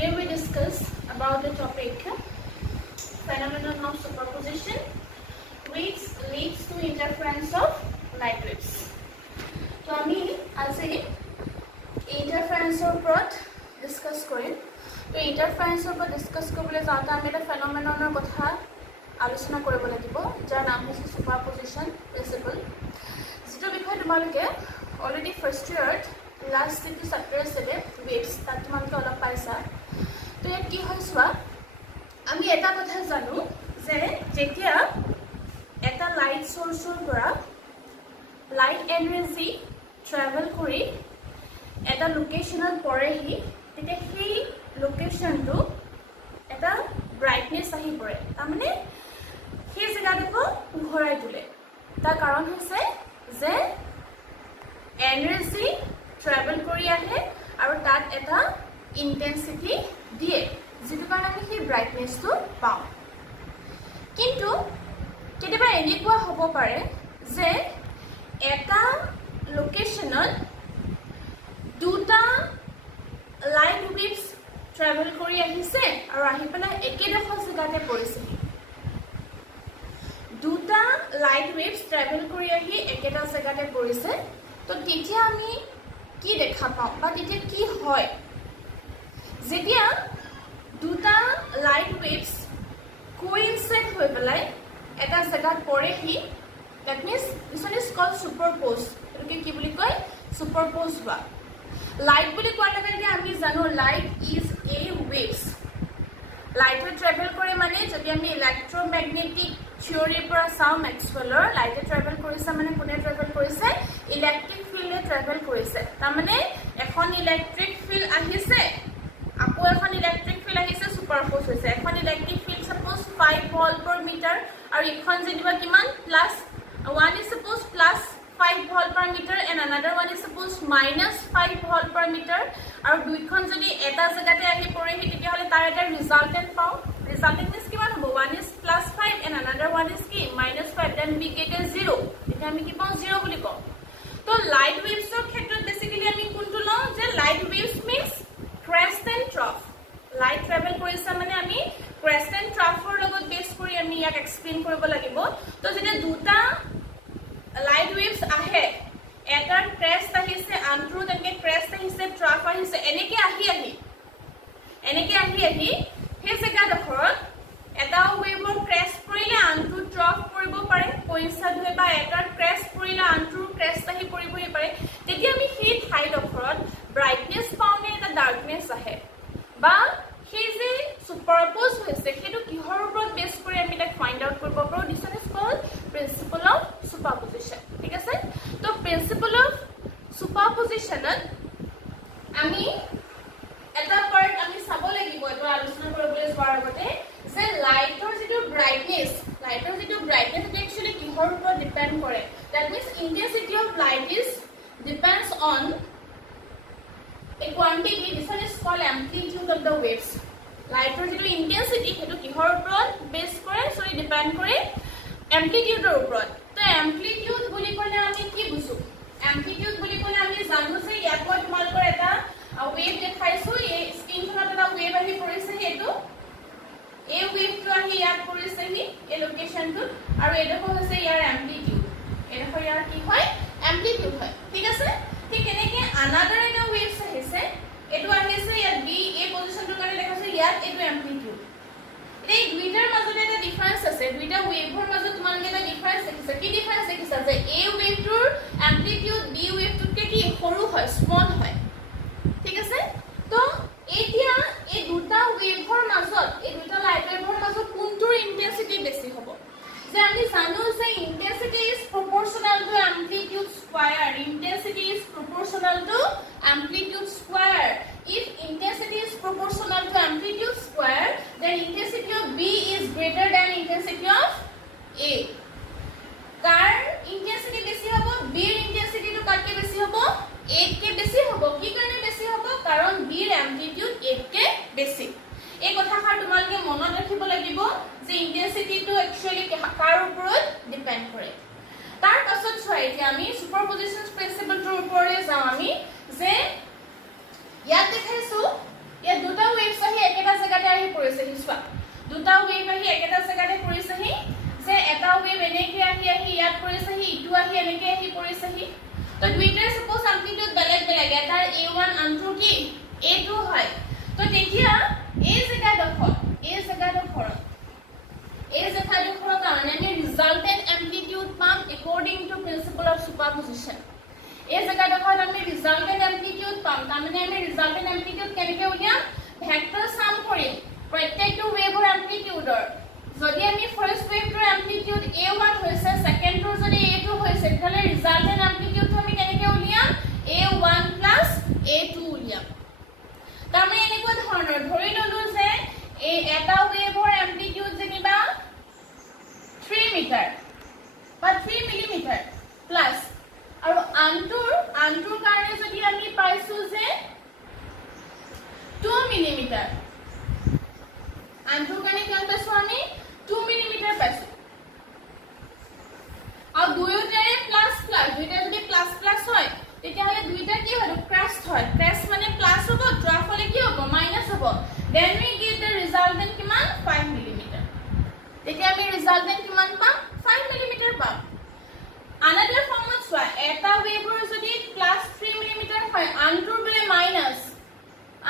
Today we discuss about the topic phenomenon of superposition which leads to interference of light waves. So আমি আজি interference ওপৰত discuss কৰিম. তো interference ওপৰত discuss কৰিবলৈ যাওঁতে আমি এটা phenomenon কথা আলোচনা কৰিব লাগিব যাৰ নাম হৈছে superposition principle. যেটো বিষয় তোমালোকে already first year last যেটো chapter আছে waves তাত তোমালোকে অলপ পাইছা. তো ইয়াত কি হয় চোৱা আমি এটা কথা জানো যে যেতিয়া এটা লাইট সোৰ্সৰ পৰা লাইট এনাৰ্জি ট্ৰেভেল কৰি এটা লোকেশনত পৰেহি তেতিয়া সেই লোকেশনটো এটা ব্ৰাইটনেছ আহি পৰে তাৰমানে সেই জায়গাটো পোহৰাই তোলে তাৰ কাৰণ হৈছে যে এনাৰ্জি ট্ৰেভেল কৰি আহে আৰু তাত এটা ইন্টেন্সিটি দিয়ে যেটো কাৰণে আমি সেই ব্ৰাইটনেছটো পাওঁ কিন্তু কেতিয়াবা এনেকুৱা হ'ব পাৰে যে এটা লোকেশনত দুটা লাইট ওয়েভস ট্ৰেভেল কৰি আহিছে আৰু আহি পেলাই একেডোখৰ জায়গাতে পৰিছে দুটা লাইট ওয়েভস ট্ৰেভেল কৰি আহি একেটা জায়গাতে পৰিছে তো তেতিয়া আমি কি দেখা পাওঁ বা তেতিয়া কি হয় যেতিয়া দুটা লাইট ওয়েভস কোইনসাইড হৈ পেলাই এটা জায়গাত পৰেহি that means this one is called superpose এটাকে কি বুলি কয় superpose হোৱা লাইট বুলি কোৱাৰ লগে আমি জানো light is a waves light travel কৰে মানে যদি আমি ইলেক্ট্ৰোমেগনেটিক থিওৰিৰ পৰা চাওঁ ম্যাক্সওয়েলৰ লাইট ট্ৰেভেল কৰিছে মানে কোনে ট্ৰেভেল কৰিছে ইলেক্ট্ৰিক ফিল্ডে ট্ৰেভেল কৰিছে তাৰ মানে এখন ইলেক্ট্ৰিক ফিল্ড আহিছে আকৌ এখন ইলেক্ট্ৰিক ফিল্ড আহিছে সুপাৰপোজ হৈছে এখন electric field suppose 5 volt per metre আৰু ইখন যেনিবা কিমান plus one is suppose plus 5 volt per meter and another one is suppose minus 5 volt per meter আৰু দুইখন যদি এটা জায়গাতে আহি পৰেহি তেতিয়া হলে তাৰ এটা ৰিজাল্টেন্ট পাও ৰিজাল্টেন্ট মিন্স কিমান হ'ব one is plus 5 and another one is কি minus 5 then we get a 0 তেতিয়া আমি কি পাও 0 বুলি কওঁ তো লাইট ওয়েভছৰ ক্ষেত্ৰত বেসিক্যালি আমি কোনটো লওঁ যে light waves means crest and trough light travel কৰিছে মানে আমি crest and trough-ৰ লগত বেস কৰি আমি ইয়াক এক্সপ্লেইন কৰিব লাগিব তো যেতিয়া দুটা লাইট ওয়েভস আহে এটাৰ ক্ৰেষ্ট আহিছে আনটোৰ তেনেকে ক্ৰেষ্ট আহিছে ট্ৰাফ আহিছে এনেকে আহি সেই জায়গাডোখৰত এটা ওয়েভৰ ক্ৰেষ্ট পৰিলে আনটো ট্ৰাফ পৰিব পাৰে কোইনসাইড হৈ বা এটাৰ ক্ৰেষ্ট পৰিলে আনটোৰ ক্ৰেষ্ট আহি পৰিবই পাৰে তেতিয়া আমি সেই ঠাইডোখৰত ব্ৰাইটনেছ পাওঁনে এটা ডাৰ্কনেছ আহে বা সেই যে সুপাৰপোজ হৈছে সেইটো কিহৰ ওপৰত বেস কৰি আমি তাক ফাইন্ড আউট কৰিব পাৰো this is called principle of superposition ঠিক আছে তো প্ৰিন্সিপল অফ সুপাৰপজিশনত আমি এটা পাৰ্ট আমি চাব লাগিব এটা আলোচনা কৰিবলৈ যোৱাৰ আগতে যে লাইটৰ যেটো ব্ৰাইটনেছ এটা একচুয়ালি কিহৰ ওপৰত ডিপেন্ড কৰে that means intensity of light is depends on a quantity this one is called amplitude of the waves lighter যেটো intensity হেতু কিহৰ ওপৰত বেস কৰে সো ডিপেন্ড কৰে amplitude ৰ ওপৰত তো amplitude বুলি ক'লে আমি কি বুঝো amplitude বুলি ক'লে আমি জানো যে ইয়াত মই তোমালোকৰ এটা ওয়েভ দেখাইছো এই স্ক্ৰিনখনত এটা ওয়েভ আহি পৰিছে হেতু এই ওয়েভটো আহি ইয়াত পৰিছে নি এই লোকেশনটো আৰু এডোখৰ হৈছে ইয়াৰ amplitude এডোখৰ ইয়াৰ কি হয় amplitude হয় ঠিক আছে ঠিক এনেকে another এটা waves আহিছে এটো আহিছে ইয়াত b এই পজিশনটোৰ কাৰণে দেখাছে ইয়াত এটো amplitude এই দুইটাৰ মাজত এটা ডিফাৰেন্স আছে দুইটা ওয়েভৰ মাজত তোমালোকে এটা ডিফাৰেন্স দেখিছা কি ডিফাৰেন্স দেখিছা যে a ওয়েভটোৰ amplitude b ওয়েভটোতকে কি সৰু হয় স্মল হয় ঠিক আছে তো এতিয়া এই দুটা ওয়েভৰ মাজত এই দুটা লাইট ওয়েভৰ মাজত কোনটোৰ ইন্টেন্সিটি বেছি হ'ব যে আমি জানো যে intensity is proportional to amplitude square intensity is proportional to amplitude square if intensity is proportional to amplitude square then intensity of b is greater than intensity of a car intensity বেছি হ'ব b ৰ intensity to কাকে বেছি হ'ব a কে বেছি হ'ব কি কাৰণে বেছি হ'ব কাৰণ b ৰ amplitude a কে বেছি এই কথাষাৰ তোমালোকে মনত ৰাখিব লাগিব যে ইন্টেন্সিটি টু একচুয়ালি কাৰ ওপৰত ডিপেন্ড কৰে তাৰ পাছত চোৱা এতিয়া আমি সুপাৰপজিশন প্ৰিন্সিপলটোৰ ওপৰলৈ যাওঁ আমি যে ইয়াত দেখাইছো ইয়াত দুটা ওয়েভস আহি সুপাৰপজিশ্যন এই জায়গাডোখৰত আমি ৰিজাল্টেন্ট এমপ্লিটিউড পাম তাৰমানে আমি ৰিজাল্টেন্ট এমপ্লিটিউড কেনেকৈ উলিয়াম ভেক্টৰ সাম কৰিম প্ৰত্যেকটো ওয়েভৰ এমপ্লিটিউডৰ যদি আমি ফাৰ্স্ট ওয়েভটোৰ এমপ্লিটিউড a1 হৈছে সেকেন্ডটোৰ যদি a2 হৈছে তেতিয়ালে ৰিজাল্টেন্ট এমপ্লিটিউডটো আমি কেনেকৈ উলিয়াম a1 a2 উলিয়াম তাৰমানে এনেকুৱা ধৰণৰ ধৰি ললো যে এই এটা ওয়েভৰ এমপ্লিটিউড যেনিবা 3 মিটাৰ বা 3 মিলিমিটাৰ প্লাস আৰু আনটোৰ কাৰণে যদি আমি পাইছো যে 2 মিলিমিটাৰ আনটোৰ কাৰণে কিমান পাইছো আমি 2 মিলিমিটাৰ পাইছো আৰু দুয়োটাৰে প্লাস দুয়োটা যদি প্লাস হয় তেতিয়াহলে দুয়োটা কি হয় ক্ৰাস্ট হয় ক্ৰাস্ট মানে প্লাস হ'ব ড্ৰপ হলে কি হ'ব মাইনাস হ'ব then we get the resultant কিমান 5 মিলিমিটাৰ তেতিয়া আমি resultant কিমান পাম 5 মিলিমিটাৰ পাম another formত চোৱা এটা ওয়েভৰ যদি +3 মিলিমিটাৰ হয় আনটোৰ বলে মাইনাস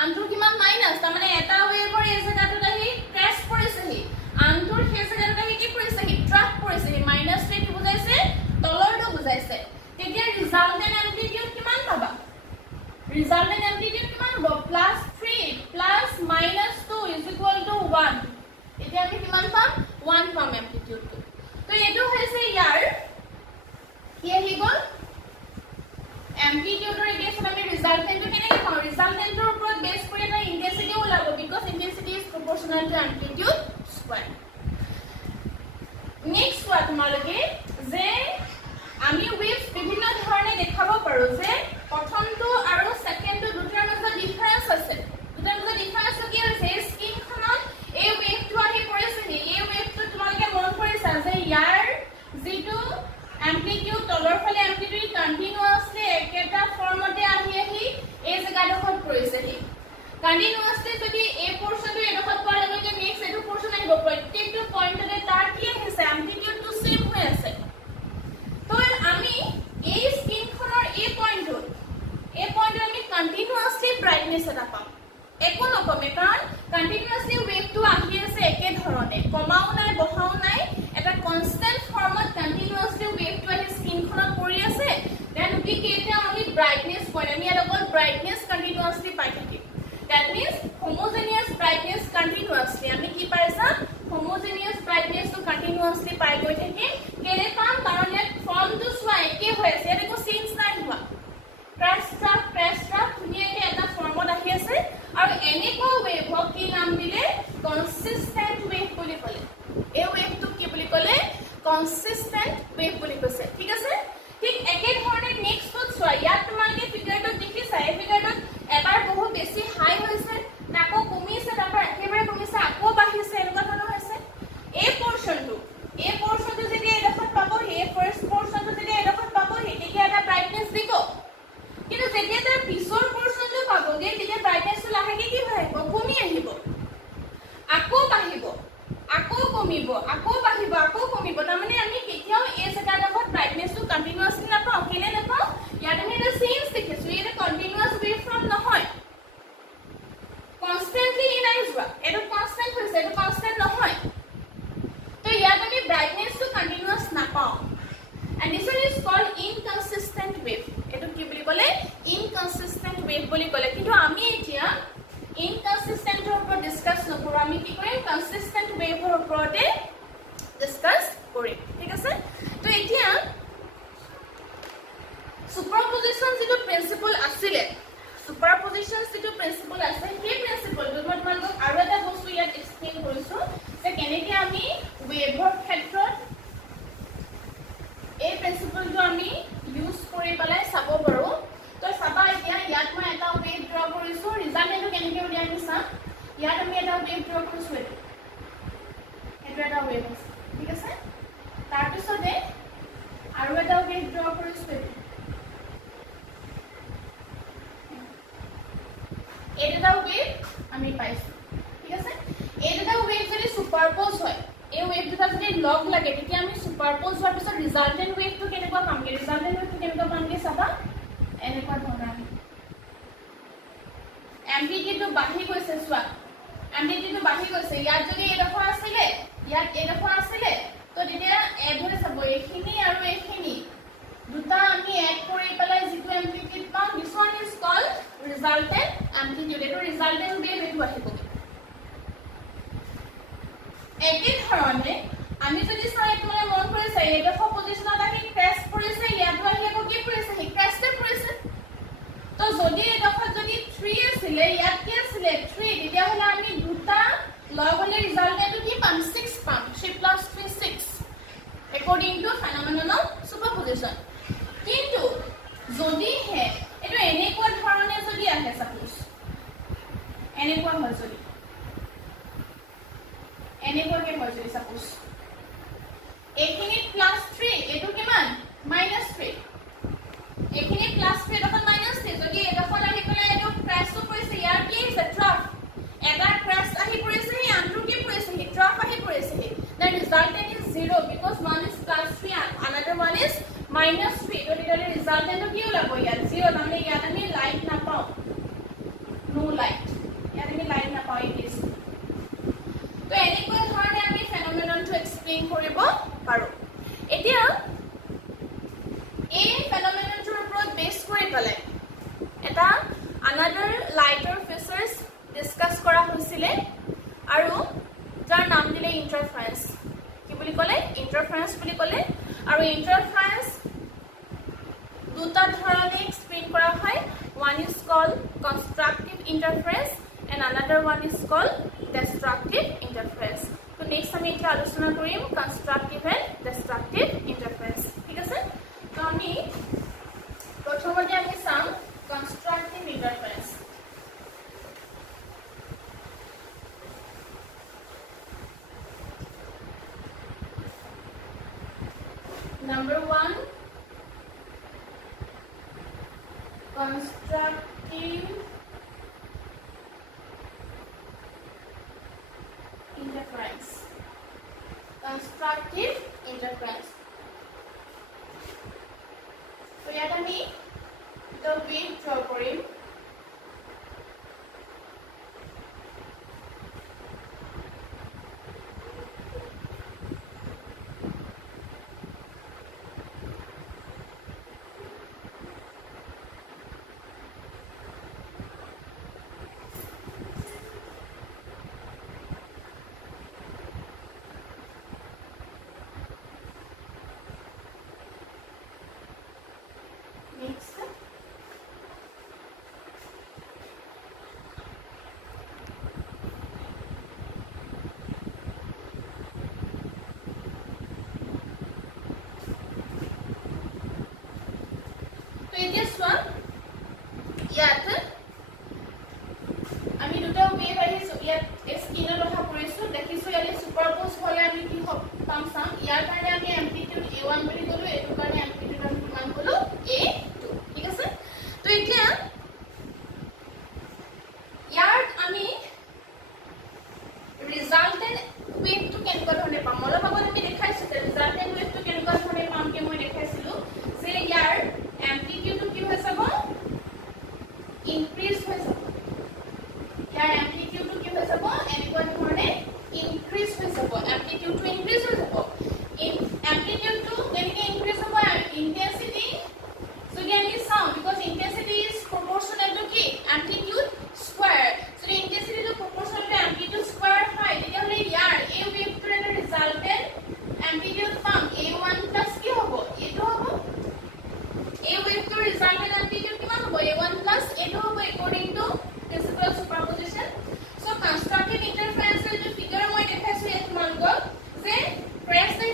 আনটোৰ কিমান মাইনাস তাৰ মানে এটা ওয়েভৰ এই জায়গাটোত আহি ক্ৰাশ কৰিছেহি আনটোৰ সেই জায়গাটোত আহি কি কৰিছেহি ড্ৰপ কৰিছেহি মাইনাস ৰে কি বুজাইছে তলৰটো বুজাইছে তেতিয়া ৰিজাল্টেন্ট এমপ্লিটিউড কিমান পাবা ৰিজাল্টেন্ট এমপ্লিটিউড কিমান হ'ব +3 +-2 = 1 এতিয়া আমি কিমান পাম 1 পাম এমপ্লিটিউডটো তো এটো হৈছে ইয়াৰ কি আহি গল এমপ্লিটিউডৰ ইকুৱেশ্যন আমি ৰিজাল্টেন্টটো কেনেকৈ পাম ৰিজাল্টেন্টৰ ওপৰত বেছ কৰি এটা ইন্টেন্সিটি ওলাব because intensity is proportional to amplitude square next one তোমালোকে যে আমি ওয়েভস বিভিন্ন ধৰণে দেখাব পাৰো যে প্ৰথমটো আৰু সেকেন্ডটো দুটাৰ মাজত ডিফাৰেন্স আছে দুটাৰ মাজত ডিফাৰেন্স কি হৈছে স্ক্ৰীনখনত এই ওয়েভটো আহি পৰিছে এই ওয়েভটো তোমালোকে মন কৰিছা যে ইয়াৰ যেটো এমপ্লিটিউড তলৰ ফালে এমপ্লিটিউড কন্টিনিউয়াসলি একেটা ফৰ্মতে আহি এই জায়গাডোখৰত পৰিছে কন্টিনিউয়াসলি যদি এই পোৰশনটো এডোখৰত পোৱাৰ লগে নেক্সট এটো পোৰশন আহিব প্ৰত্যেকটো পইণ্টতে তাৰ কি আহিছে এমপ্লিটিউডটো সেম হৈ আছে তো আমি এই স্ক্ৰীনখনৰ এই পইণ্টত আমি কন্টিনিউয়াসলি ব্ৰাইটনেস এটা পাম একো নকমে কাৰণ কন্টিনিউয়াসলি ওয়েভটো আহি আছে একে ধৰণে কমাও নাই বহাও নাই এটা কনস্ট্যান্ট ফৰ্মত কন্টিনিউয়াসলি ওয়েভটো আহি স্ক্ৰীনখনত পৰি আছে then we get only brightness point আমি অলপ ব্ৰাইটনেস কন্টিনিউয়াসলি পাই থাকিম that means homogeneous brightness continuously আমি কি পাইছা homogeneous brightness to continuously পাই গৈ থাকিম কেনে পাম কাৰণ ইয়াত ফৰ্মটো চোৱা একে হৈ আছে ইয়াত একো চেঞ্জ নাই হোৱা ক্ৰাশ ধুনীয়াকৈ এটা ফৰ্মত আহি আছে আৰু এনেকুৱা ওয়েভক কি নাম দিলে কনসিস্টেন্ট ওয়েভ বুলি ক'লে এই ওয়েভটো কি বুলি ক'লে কনসিস্টেন্ট ওয়েভ বুলি কৈছে ঠিক আছে ঠিক একে ধৰণে নেক্সটত চোৱা ইয়াত তোমালোকে ফিগাৰটো দেখিছা এই ফিগাৰটোত এবাৰ বহু বেছি হাই হৈছে নাকো কমিছে তাৰপৰা একেবাৰে কমিছে আকৌ বাঢ়িছে এনেকুৱা ধৰণৰ হৈছে এই পোৰশনটো যদি এডোখৰত পাবহি এই ফাৰ্স্ট পোৰশনটো যদি এডোখৰত পাবহি তেতিয়া এটা ব্ৰাইটনেস দিব কিন্তু যেতিয়া তাৰ পিছৰ পোৰশনটো পাবগে তেতিয়া ব্ৰাইটনেসটো লাহেকৈ কি হয় কমি আহিব আকৌ বাঢ়িব আকৌ কমিব আকৌ বাঢ়িব আকৌ কমিব তাৰমানে আমি কেতিয়াও এই জায়গাডোখৰত ব্ৰাইটনেসটো কন্টিনিউয়াসলি নাপাওঁ কেনে নাপাওঁ ইয়াত আমি এটা চেঞ্জ দেখিছো এটা কন্টিনিউয়াস ওয়েভ ফৰ্ম নহয় কনস্ট্যান্টলি ইনাইজবা এটো কনস্ট্যান্ট হৈছে এটো কনস্ট্যান্ট নহয় তো ইয়াত আমি ব্ৰাইটনেসটো কন্টিনিউয়াস নাপাওঁ and this one is called inconsistent wave এটো কি বুলি ক'লে inconsistent wave বুলি ক'লে কিন্তু আমি এতিয়া inconsistent ৰ ওপৰত ডিসকাস নকৰো আমি কি কৰিম consistent wave ৰ ওপৰতে ডিসকাস কৰিম ঠিক আছে তো এতিয়া সুপাৰপজিশন যেটো প্ৰিন্সিপল আছিলে সুপাৰপজিশন যেটো প্ৰিন্সিপল আছে সেই প্ৰিন্সিপলটো মই তোমালোকক আৰু এটা বস্তু ইয়াত এক্সপ্লেইন কৰিছো যে কেনেকৈ আমি ওয়েভৰ ক্ষেত্ৰত এই প্ৰিন্সিপলটো আমি ইউজ কৰি পেলাই চাব পাৰো তো চাবা এতিয়া ইয়াত মই এটা ওয়েভ ড্ৰ কৰিছো ৰিজাল্টটো কেনেকৈ উলিয়াই আনিছা ইয়াত আমি এটা ওয়েভ ড্ৰ কৰিছো এটা ওয়েভ আছে ঠিক আছে তাৰ পিছতে আৰু এটা ওয়েভ ড্ৰ কৰিছো এটা ওয়েভ আমি পাইছো ঠিক আছে এটা ওয়েভ যদি সুপাৰপোজ হয় এই ওয়েভটা যদি লগ লাগে তেতিয়া আমি সুপাৰপোজ হোৱাৰ পিছত ৰিজাল্টেন্ট ওয়েভটো কেনেকুৱা পামগে ৰিজাল্টেন্ট ওয়েভটো কেনেকুৱা পামগে চাবা এনেকুৱা ধৰণৰ এমপ্লিটিউডটো বাঢ়ি গৈছে চোৱা এমপ্লিটিউডটো বাঢ়ি গৈছে ইয়াত যদি এডোখৰ আছিলে ইয়াত এডোখৰ আছিলে তো তেতিয়া এড হৈ যাব এইখিনি আৰু এইখিনি দুটা দুটা আমি এড কৰি পেলাই যেটো এমপ্লিটিউড পাম দিস ওয়ান ইজ কল্ড ৰিজাল্টেন্ট এমপ্লিটিউড এটো ৰিজাল্টেন্ট দিয়ে ভ্যালু আহিব একে ধৰণে আমি যদি চাই মানে মন কৰিছে এইডোখৰ পজিশনত আহি ক্ৰেশ কৰিছে ইয়াতো আহি আকৌ কি কৰিছে হি ক্ৰেশে কৰিছে তো যদি এইডোখৰ যদি 3 আছিল ইয়াত কি আছিল 3 তেতিয়া হলে আমি দুটা লগ হলে ৰিজাল্টেন্টটো কি পাম 6 পাম 3 + 3 6 according to phenomenon of superposition কিন্তু যদি হে এটো এনেকুৱা ধৰণে যদি আহে সাপোজ এনেকুৱা হয় যদি এনেকুৱাকে হয় যদি সাপোজ এইখিনি +3 এটো কিমান -3 এইখিনি +3 এডখন -3 যদি এডখন আহি পেলাই এটো ক্ৰাশ কৰিছে ইয়াৰ কি আছে ট্ৰাফ এটা ক্ৰাশ আহি পৰিছে হি আনটো কি পৰিছে হি ট্ৰাফ আহি পৰিছে হি the resultant is 0 because one is +3 and another one is -3 তো তেতিয়া resultant কি ওলাব ইয়াত 0 মানে ইয়াত আমি লাইট নাপাও no light ইয়াত আমি লাইট নাপাও ইট তো এনেকুৱা ধৰণে আমি ফেনোমেননটো এক্সপ্লেইন কৰিব পাৰো এতিয়া এই ফেনোমেননটোৰ ওপৰত বেছ কৰি পেলাই এটা another lighter features ডিসকাস কৰা হৈছিল আৰু যাৰ নাম দিলে ইন্টাৰফাৰেন্স কি বুলি ক'লে ইন্টাৰফাৰেন্স বুলি ক'লে আৰু ইন্টাৰফাৰেন্স দুটা ধৰণে এক্সপ্লেইন কৰা হয় one is called constructive interference and another one is called destructive interference তো নেক্সট আমি এটা আলোচনা কৰিম constructive and destructive interference ঠিক আছে তো আমি প্ৰথমতে আমি চাম constructive interference Number 1, constructive interference. Constructive interference. So, yet I mean the wave drawing. This one, ইয়াত আমি দুটা ওয়েভ আহিছো ইয়াত স্কিনৰ কথা কৰিছো দেখিছো ইয়ালে সুপাৰপোজ হলে আমি কি পাম চাম ইয়াৰ কাৰণে আমি এম্প্লিটিউড a1 বুলি কলো এটো কাৰণে এম্প্লিটিউড আমি কিমান কলো a2 ঠিক আছে তো এতিয়া ইয়াৰ আমি ৰিজাল্টেন্ট ওয়েভটো কেনেকুৱা ধৰণে পাম অলপ আগত আমি দেখাইছো যে ৰিজাল্টেন্ট ওয়েভটো কেনেকুৱা ধৰণে পাম কি মই দেখাইছিলো যে ইয়াৰ amplitude কি হৈ যাব increase হৈ যাব ইয়াৰ amplitude কি হৈ যাব এনেকুৱা ধৰণে increase হৈ যাব amplitude to increase হৈ যাব amplitude to কেনেকৈ increase হ'ব intensity যদি আমি চাওঁ because intensity is proportional to কি amplitude square so intensity to proportional to amplitude square হয় তেতিয়াহ'লে ইয়াৰ এই ওয়েভটোৰ এটা resultant amplitude পাম a1 plus কি হ'ব এইটো হ'ব A wave to resultant amplitude kiman hobo a1 plus a2 hobo according to principle of superposition so constructive interference er jo figure moi dekhaisu et man go je press the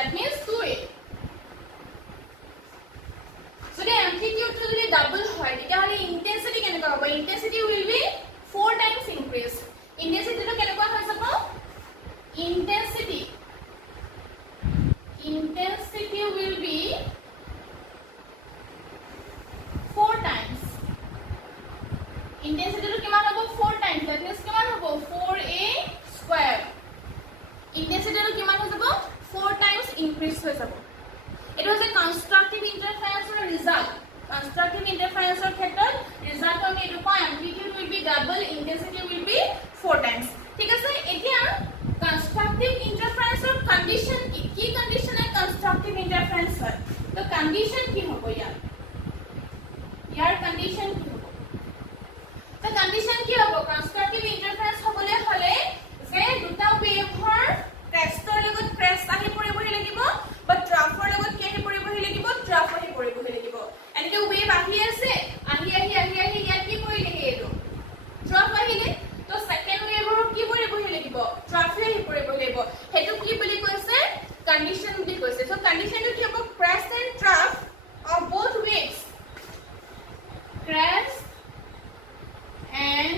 that means 2a. So the amplitude to the double hoy তেতিয়াহলে intensity কেনেকুৱা হ'ব intensity will be 4 times increase intensity to কেনেকুৱা হৈ যাব intensity will be 4 times intensity to কিমান হ'ব 4 times that means কিমান হ'ব 4a square intensity to কিমান হৈ যাব 4 times increase হৈ যাব It was a constructive interference or result. Constructive interference or ক্ষেত্ৰত result আমি এটো পাই amplitude will be double, intensity will be 4 times. ঠিক আছে এতিয়া constructive interference or condition কি condition है constructive interference হয় তো condition কি হ'ব ইয়াৰ condition কি হ'ব তো condition কি হ'ব constructive interference হ'বলে হলে যে দুটা ওয়েভৰ ক্ৰেষ্টৰ লগত ক্ৰেষ্ট আহি পৰিবহি লাগিব বা ট্ৰাফৰ লগত কি আহি পৰিবহি লাগিব ট্ৰাফ আহি পৰিবহি লাগিব এনেকে ওয়েভ আহি আছে আহি ইয়াত কি পৰিলেহি এটো ট্ৰাফ আহিলে তো সেকেন্ড ওয়েভৰ কি পৰিবহি লাগিব ট্ৰাফ আহি পৰিবহি লাগিব হেতু কি বুলি কৈছে কন্ডিশন বুলি কৈছে সো কন্ডিশনটো কি হ'ব crest and trough of both waves crest and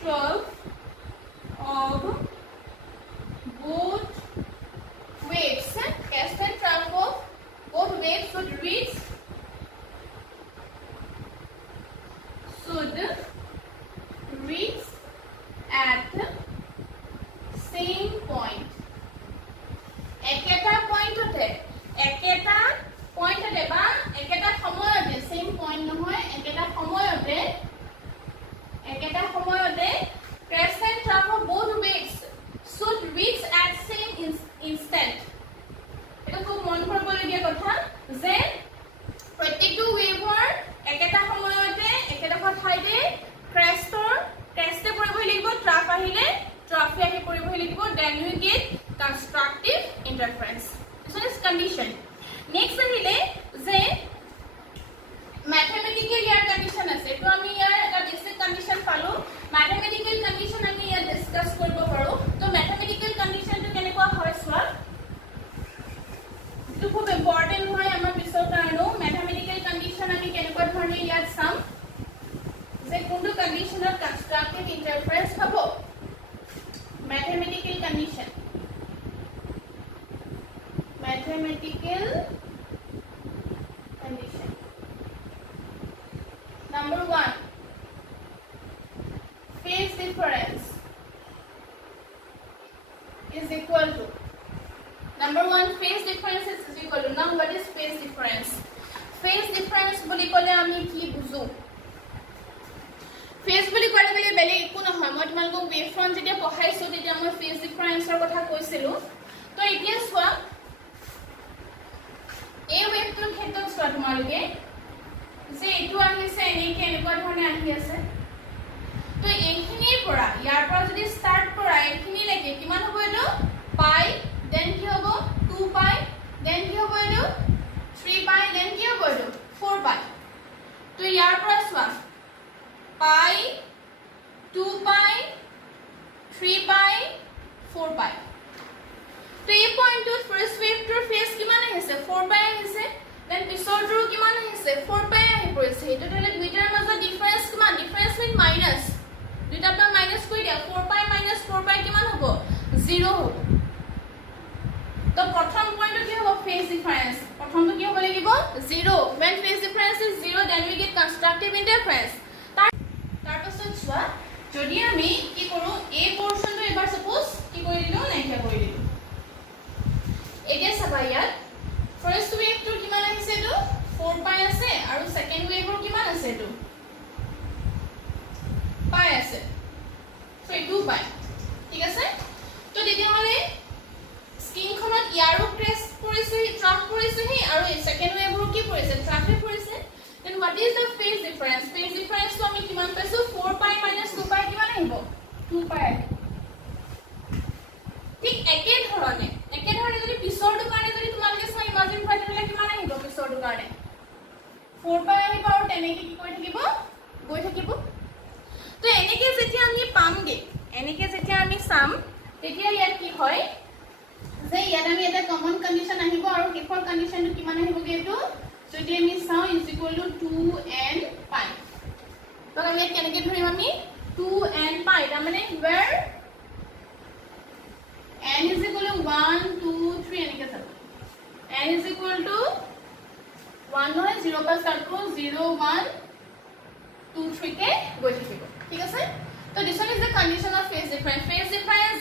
trough of both waves crest and trough of both waves should reach at the same point eketa point hote ba eketa samoyote same point nohoy eketa samoyote crest and trough of both waves should reach at same instant এটা খুব মন কৰিবলগীয়া কথা যে প্ৰত্যেকটো ওয়েভৰ একেটা সময়তে একেটা ঠাইতে ক্ৰেষ্টে পৰিবহি লাগিব ট্ৰাফ আহিলে ট্ৰাফে আহি পৰিবহি লাগিব then we get constructive interference this is condition next আহিলে যে mathematical ইয়াৰ condition আছে তো আমি ইয়াৰ এটা basic condition পালো mathematical condition আমি ইয়াত ডিসকাস কৰিব পাৰো তো mathematical condition টো কেনেকুৱা হয় চোৱা তো খুব ইম্পৰ্টেন্ট হয় আমাৰ পিছৰ কাৰণেও mathematical condition আমি কেনেকুৱা ধৰণে ইয়াত চাম যে কোনটো কন্ডিশনত কনস্ট্ৰাকটিভ ইন্টাৰফাৰেন্স হ'ব mathematical condition number 1 phase difference is equal to number 1 phase difference is equal to now what is phase difference বুলি ক'লে আমি কি বুজো ফেজ বুলি ক'লে বেলে একো নহয় মই তোমালোকক ওয়েভ ফ্ৰন্ট যেতিয়া পঢ়াইছো তেতিয়া মই ফেজ ডিফাৰেন্সৰ কথা কৈছিলো তো এতিয়া চোৱা এই ওয়েভটোৰ ক্ষেত্ৰত চোৱা তোমালোকে যে এটো আহিছে এনেকুৱা ধৰণে আহি আছে তো এইখিনিৰ পৰা ইয়াৰ পৰা যদি ষ্টাৰ্ট কৰা এইখিনিলৈকে কিমান হ'ব এটো পাই দেন কি হ'ব 2 পাই দেন কি হ'ব এটো 3 পাই দেন কি হ'ব এটো 4 পাই তো ইয়াৰ পৰা চোৱা pi 2 pi 3 pi 4 pi তো এই পয়েন্টত ফার্স্ট ওয়েভটোৰ ফেজ কিমান আহিছে 4 pi আহিছে দেন পিছৰটোৰ কিমান আহিছে 4 pi আহি পৰিছে এটো হলে দুইটাৰ মাজত ডিফাৰেন্স কিমান ডিফাৰেন্স মিন মাইনাস দুইটা পৰা মাইনাস কৰি দিয়া 4 pi minus 4 pi কিমান হ'ব 0 হ'ব তো প্ৰথম পয়েন্টটো কি হ'ব ফেজ ডিফাৰেন্স প্ৰথমটো কি হ'ব লাগিব 0 when phase difference is 0 then we get constructive interference তাৰপাছত চোৱা যদি আমি কি কৰো এই পোৰশনটো এবাৰ সাপোজ কি কৰি দিলো নাইকিয়া কৰি দিলো এতিয়া চাবা ইয়াত ফাৰ্স্ট ওয়েভটো কিমান আহিছে এটো 4 পাই আছে আৰু সেকেন্ড ওয়েভৰ কিমান আছে এটো পাই আছে সো 2 পাই ঠিক আছে তো তেতিয়া হলে স্ক্ৰিনখনত ইয়াৰো ক্ৰেষ্ট পৰিছে ট্ৰাফ পৰিছে আৰু সেকেন্ড ওয়েভৰ কি পৰিছে ট্ৰাফে পৰিছে then what is the phase difference to আমি কিমান পাইছো 4 pi minus 2 pi কিমান আহিব 2 pi ঠিক একে ধৰণে যদি পিছৰটো কাৰণে যদি তোমালোকে চাই ইমাজিন কৰি দিলে কিমান আহিব পিছৰটো কাৰণে 4 pi আহিব আৰু তেনেকৈ কি কৰি থাকিব গৈ থাকিব তো এনেকৈ যেতিয়া আমি পামগে এনেকৈ যেতিয়া আমি চাম তেতিয়া ইয়াত কি হয় যে ইয়াত আমি এটা কমন কন্ডিশন আহিব আৰু হেফৰ কন্ডিশনটো কিমান আহিবগে এটো যদি আমি চাও ইজ ইকুৱেল টু 2n পাই তো আমি কেনেকৈ ধৰিম আমি 2n পাই তাৰ মানে where n is equal to 1 2 3 এনেকৈ যাব n is equal to 1 নহয় 0 পৰা start কৰো 0 1 2 3 কে গৈ থাকিব ঠিক আছে তো this one is the condition of phase difference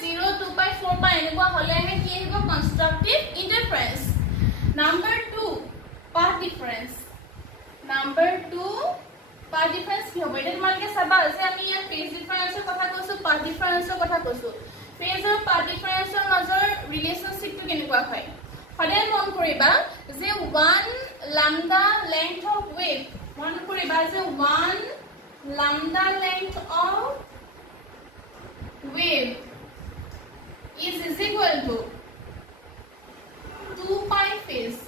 0 2 by 4 by এনেকুৱা হলেহে কি আহিব constructive interference number 2 path difference number 2 path difference কি হ'ব এটা তোমালোকে চাবা যে আমি ইয়াত phase difference ৰ কথা কৈছো path difference ৰ কথা কৈছো phase আৰু path difference ৰ মাজৰ relationship টো কেনেকুৱা হয় সদায় মন কৰিবা যে 1 lambda length of wave মন কৰিবা যে 1 lambda length of wave is equal to 2 pi phase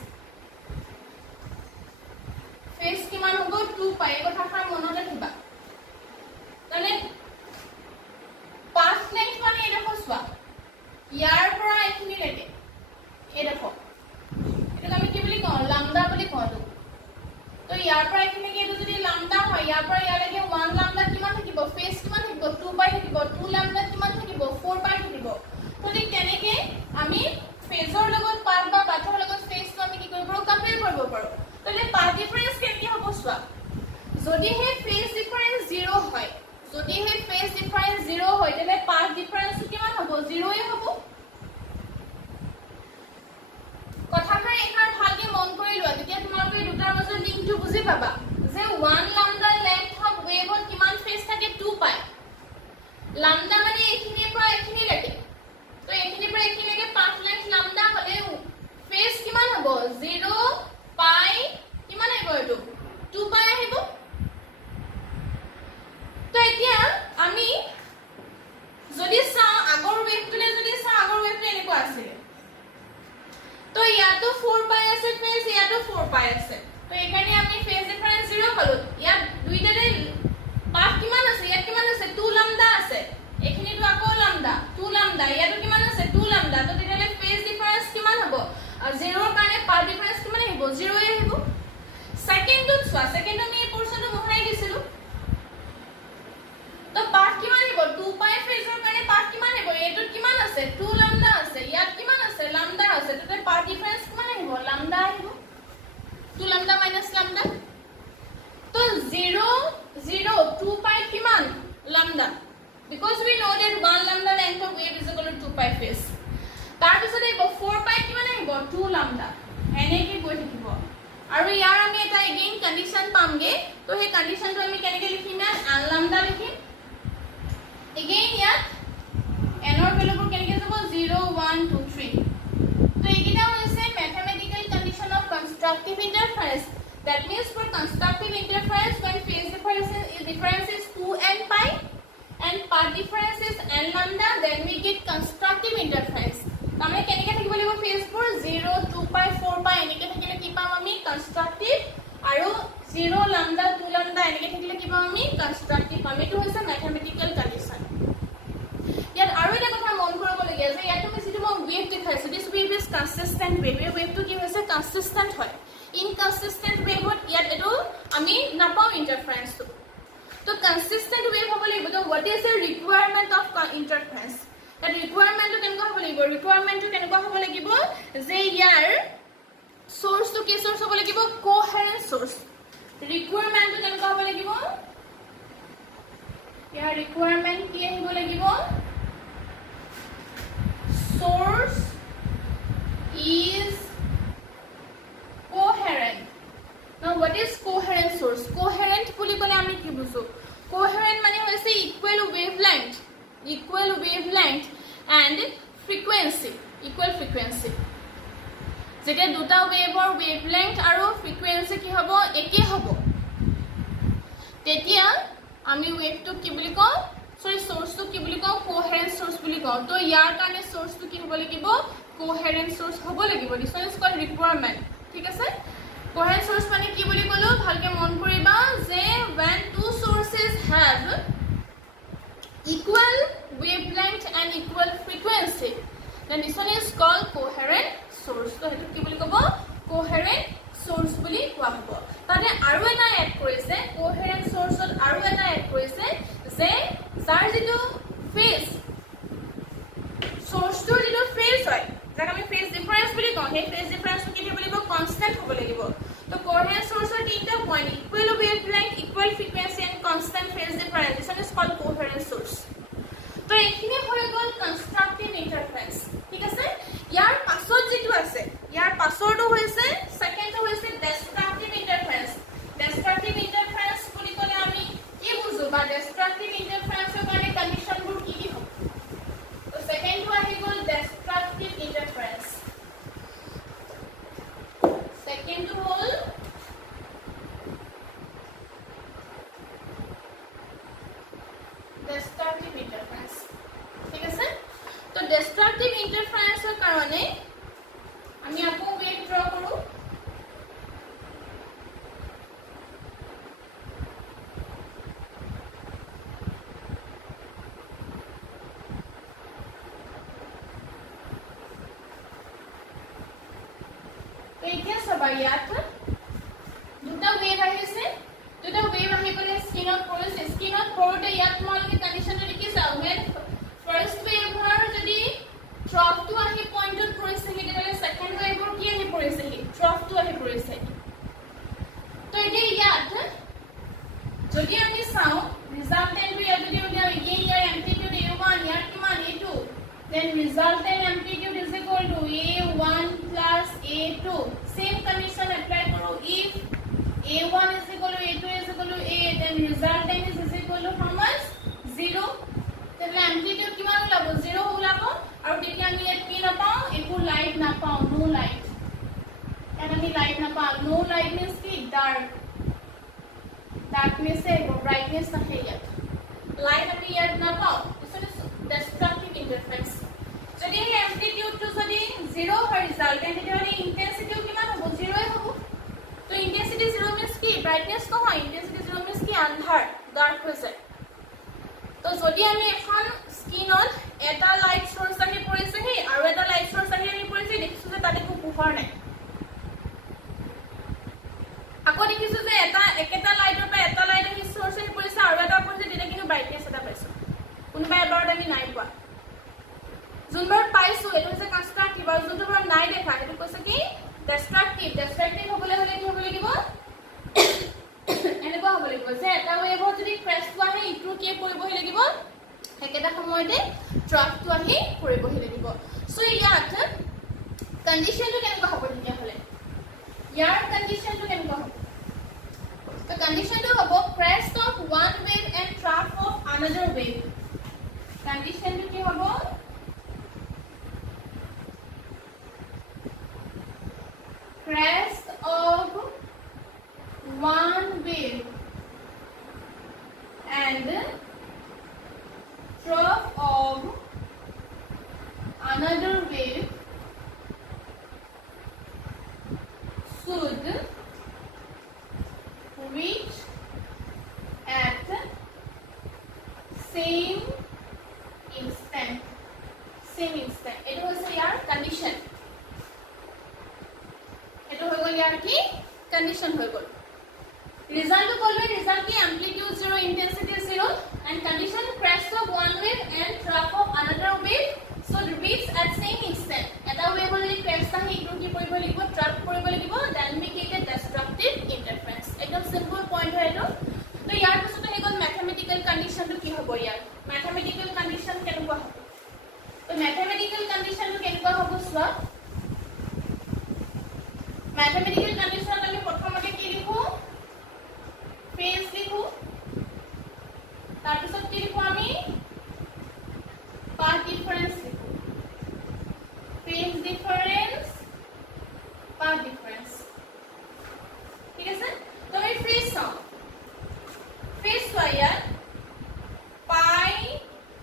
phase কিমান হ'ব 2 pi কথা খাৰ মনত ৰাখিবা মানে path length মানে এটা কোৱা ইয়াৰ পৰা এখিনি লাগে এই দেখো এটা আমি কি বুলি কওঁ lambda বুলি কওঁ তো ইয়াৰ পৰা এখিনি কি যদি lambda হয় ইয়াৰ পৰা ইয়ালৈকে 1 lambda কিমান থাকিব phase কিমান থাকিব 2 pi থাকিব 2 lambda কিমান থাকিব 4 pi থাকিব তো ঠিক তেনেকে আমি phase ৰ লগত path বা pathৰ লগত phase টো আমি কি কৰিব পাৰো কম্পেয়াৰ কৰিব পাৰো তো এই path difference কেনেকৈ হ'ব চোৱা যদি হে phase difference 0 হয় যদি হে phase difference 0 হয় তেনে path difference কিমান হ'ব 0 এ হ'ব কথাখাৰ এখাৰ ভালকে মন কৰি লোৱা তেতিয়া তোমালোকে দুটাৰ মাজৰ লিংকটো বুজি পাবা যে 1 lambda length of wave ত কিমান phase থাকে 2 pi lambda মানে এইখিনিৰ পৰা এইখিনি লাগে তো এইখিনিৰ পৰা এইখিনিলৈকে path length lambda হলে phase কিমান হ'ব 0 pi কিমান আহিব এটো 2 pi আহিব তো এতিয়া আমি যদি চাও আগৰ ওয়েভটোলে যদি চাও আগৰ ওয়েভটো এনেকুৱা আছিল তো ইয়াতো 4 pi আছে phase ইয়াতো 4 pi আছে তো এখানে আমি phase difference 0 পালো ইয়াত দুইটাৰে পাথ কিমান আছে ইয়াত কিমান আছে 2 lambda আছে এখিনিটো আকৌ lambda 2 lambda ইয়াতো কিমান আছে 2 lambda তো তেতিয়ালে phase difference কিমান হ'ব 0 ৰ কাৰণে path difference কিমান আহিব 0 এ আহিব সেকেন্ডত সোৱা সেকেন্ড আমি এই পোৰচনটো মোহাই দিছিলো তো path কিমান আহিব 2 pi phase ৰ কাৰণে path কিমান আহিব এটো কিমান আছে 2 lambda আছে ইয়াত কিমান আছে lambda আছে তো path difference কিমান আহিব lambda আহিব 2 lambda minus lambda তো 0 0 2 pi কিমান lambda because we know that 1 lambda length of wave is equal to 2 pi phase তাৰ পিছতে 4 pi কিমান আহিব 2 lambda এনেকৈ গৈ থাকিব আৰু ইয়াৰ আমি এটা again condition পামগে তো সেই কন্ডিশনটো আমি কেনেকৈ লিখিম n lambda লিখিম again ইয়াত n ৰ ভ্যালুবোৰ কেনেকৈ যাব 0 1 2 3 তো এইকিটা হৈছে mathematical condition of constructive interference that means for constructive interference when phase difference is 2n pi and path difference is n lambda then we get constructive interference আমরা কেনেকৈ থাকিব লাগিব phase বোৰ 0 2 pi 4 pi এনেকৈ থাকিলে কি পাম আমি constructive আৰু 0 lambda 2 lambda এনেকৈ থাকিলে কি পাম আমি constructive পাম এটো হৈছে mathematical condition ইয়াত আৰু এটা কথা মন কৰিব লাগে যে ইয়াত তুমি যেটো মই ওয়েভ দেখাইছো this wave is consistent wave এই ওয়েভটো কি হৈছে consistent হয় inconsistent wave ইয়াত এটো আমি নাপাও interference তো consistent wave হ'ব লাগিব তো what is the requirement of interference that requirement to কেনেকুৱা হ'ব লাগিব requirement to কেনেকুৱা হ'ব লাগিব যে ইয়াৰ source to কি source হ'ব লাগিব coherent source requirement to কেনেকুৱা হ'ব লাগিব ইয়াৰ requirement কি আহিব লাগিব source is coherent now what is coherent source coherent বুলি ক'লে আমি কি বুজো coherent মানে হৈছে equal wavelength and frequency equal frequency যেতিয়া দুটা ওয়েভৰ wavelength আৰু frequency কি হ'ব একে হ'ব তেতিয়া আমি ওয়েভটো কি বুলি কওঁ source to কি বুলি কওঁ coherent source বুলি কওঁ তো ইয়াৰ কাৰণে source to কি হ'ব লাগিব coherent source হ'ব লাগিব this one is called requirement ঠিক আছে coherent source মানে কি বুলি ক'লো ভালকে মন কৰিবা যে when two sources have equal wavelength and equal frequency then this one is called coherent source তো হেতু কি বুলি কব coherent source বুলি কোৱা হ'ব তাতে আৰু এটা এড কৰিছে coherent source ত আৰু এটা এড কৰিছে যে যাৰ যেটো ফেজ source টোৰ যেটো ফেজ হয় যাক আমি ফেজ ডিফাৰেন্স বুলি কওঁ সেই ফেজ ডিফাৰেন্স কি দিব লাগিব কনস্ট্যান্ট হ'ব লাগিব তো coherent source ৰ তিনটা point equal wavelength equal frequency and constant phase difference this one is called coherent source তো এইখিনি হৈ গল কনস্ট্ৰাকটিভ ইন্টাৰফাৰেন্স ঠিক আছে ইয়াৰ পাছত যেটো আছে ইয়াৰ পাছৰটো হৈছে সেকেন্ডটো হৈছে ডিষ্ট্ৰাকটিভ ইন্টাৰফাৰেন্স ডিষ্ট্ৰাকটিভ ইন্টাৰফাৰেন্স বুলি ক'লে আমি কি বুজো বা ডিষ্ট্ৰাকটিভ ইন্টাৰফাৰেন্সৰ কাৰণে কন্ডিশনবোৰ কি কি হ'ব তো সেকেন্ডটো আহি গল ডিষ্ট্ৰাকটিভ ইন্টাৰফাৰেন্স সেকেন্ডটো হ'ল destructive interference ঠিক আছে তো destructive interference এর কারণে আমি আপু ওয়েভ ড্র করব তো এতিয়া সবাই ইয়াত দুটা ওয়েভ আহিছে দুটা ওয়েভ আহি গলে স্কিনত পৰিছে স্কিনত পৰোতে ইয়াত তোমালোকে কন্ডিশনটো লিখিছা when first wave ৰ যদি ট্ৰফটো আহি পইণ্টত পৰিছে তেতিয়ালে সেকেন্ড ওয়েভৰ কি আহি পৰিছে ট্ৰফটো আহি পৰিছে তো এতিয়া ইয়াত যদি আমি চাও ৰিজাল্টেন্টটো ইয়াত যদি আমি again ইয়াৰ amplitude a1 ইয়াৰ কিমান a2 then resultant amplitude is equal to a1 plus a2 same condition apply karo if a1 is equal to a2 is equal to a then resultant is equal to how much 0 then amplitude kiman ulabo 0 ulabo aru তেতিয়া আমি ইয়াত কি না পাও একো light না পাও no light and আমি লাইট না পাও no light means কি darkness है वो brightness nahe yat light আমি ইয়াত না পাও this is destructive interference যদি এই amplitude to যদি 0 হয় resultant তেতিয়ালে intensity কিমান হ'ব 0 হ'ব তো intensity 0 means কি brightness নহয় intensity 0 means কি আন্ধাৰ dark হৈ যায় তো যদি আমি এখন স্কিনত এটা লাইট সোর্স আহি পৰিছে হে আৰু এটা লাইট সোৰ্স আহি পৰিছে দেখিছো যে তাতে খুব পোহৰ নাই আকৌ দেখিছো যে এটা একেটা লাইটৰ পৰা এটা লাইট আহি সোৰ্স আহি পৰিছে আৰু এটা পৰিছে তেতিয়া কিন্তু ব্ৰাইটনেছ এটা পাইছো কোনবা এবাৰ আমি নাই পোৱা যোনবাৰ পাইছো এটো হৈছে কনস্ট্ৰাকটিভ আৰু যোনবাৰ নাই দেখা এটো কৈছে কি destructive হ'বলৈ হলে কি হ'ব লাগিব এনেকুৱা হ'ব লাগিব যে এটা ওয়েভৰ যদি ক্ৰেষ্টটো আহে ইটো কি পৰিবহি লাগিব একেটা সময়তে ট্ৰফটো আহি পৰিবহি লাগিব সো ইয়াত কন্ডিশনটো কেনেকুৱা হ'ব তেতিয়া হলে ইয়াৰ কন্ডিশনটো কেনেকুৱা হ'ব তো কন্ডিশনটো হ'ব crest of one wave and trough of another wave কন্ডিশনটো কি হ'ব crest of one wave and trough of another wave should reach at same instant it was your condition এটো হৈ গল ইয়াৰ কি কন্ডিশন হৈ গল ৰিজাল্ট কলবে ৰিজাল্ট কি amplitude 0 intensity 0 and condition crest of one wave and trough of another wave should reach at same instant এটা wave যদি crest আহি ইটো কি পৰিব লাগিব trough পৰিব লাগিব then we get a destructive interference একদম সিম্পল পইণ্ট হয় এটো তো ইয়াৰ পিছত হৈ গল mathematical condition টো কি হ'ব ইয়াৰ mathematical condition কেনেকুৱা হ'ব তো mathematical condition টো কেনেকুৱা হ'ব চোৱা mathematical condition আমি প্ৰথমতে কি লিখো phase লিখো তাৰ পিছত কি লিখো আমি path difference লিখো phase difference path difference ঠিক আছে তো আমি phase চাও phase চোৱা pi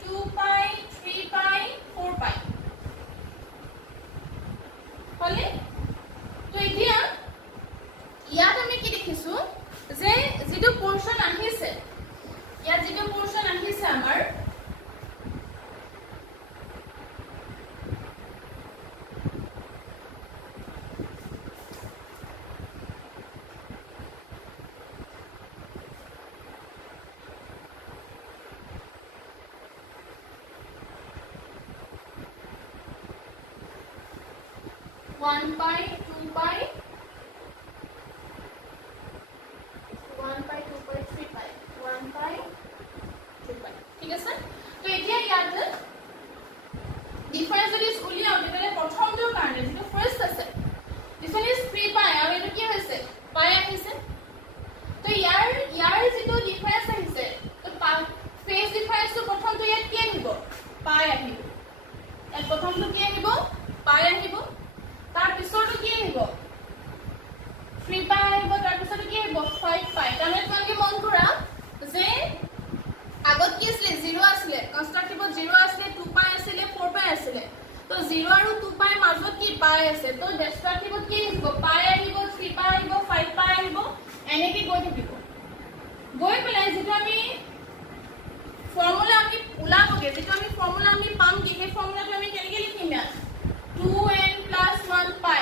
2 pi 3 pi 4 pi হলে তো এতিয়া ইয়াত আমি কি দেখিছো যে যেটো পোরশন আহিছে ইয়াত যেটো পোরশন আহিছে আমাৰ 1 pi 2 pi 1 pi 2 pi 3 pi 1 pi 2 pi ঠিক আছে তো এতিয়া ইয়াত ডিফারেন্স যদি উলিয়াও তেতিয়ালে প্ৰথমটোৰ কাৰণে যেটো ফাৰ্স্ট আছে this one is 3 pi আৰু এটো কি হৈছে pi আহিছে তো ইয়াৰ যেটো ডিফাৰেন্স আহিছে তো ফেজ ডিফাৰেন্সটো প্ৰথমটো ইয়াত কি আহিব pi আহিব ইয়াত প্ৰথমটো কি আহিব pi আহিব তাৰ পিছৰটো কি আহিব 3 pi আহিব তাৰ পিছৰটো কি আহিব 5 pi তাৰমানে তোমালোকে মন কৰা যে আগত কি আছিল 0 আছিল কনস্ট্ৰাক্টিভত 0 আছিল 2 pi আছিল 4 pi আছিল তো 0 আৰু 2 pi মাজত কি pi আছে তো ডেষ্ট্ৰাক্টিভত কি আহিব pi আহিব 3 pi আহিব 5 pi আহিব এনেকৈ গৈ থাকিব গৈ পেলাই যেটো আমি ফৰ্মুলা আমি উলাবগে যেটো আমি ফৰ্মুলা আমি পাম কি সেই ফৰ্মুলাটো আমি কেনেকৈ লিখিম ইয়াত 2n + 1 pi